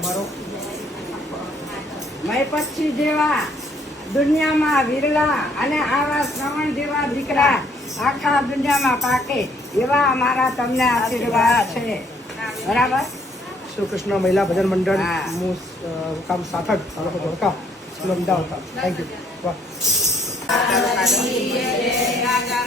તમારો મય પક્ષી જેવા દુનિયામાં વિરલા અને આવા શ્રવણ જેવા દીકરા આખા દુનિયામાં પાકે એવા અમારા તમને આશીર્વાદ છે બરાબર. શ્રી કૃષ્ણ મહિલા ભજન મંડળ હા. મુકામ સાથડ તાલુકો Dholka school Ahmedabad. Thank you. વાહ. રાજા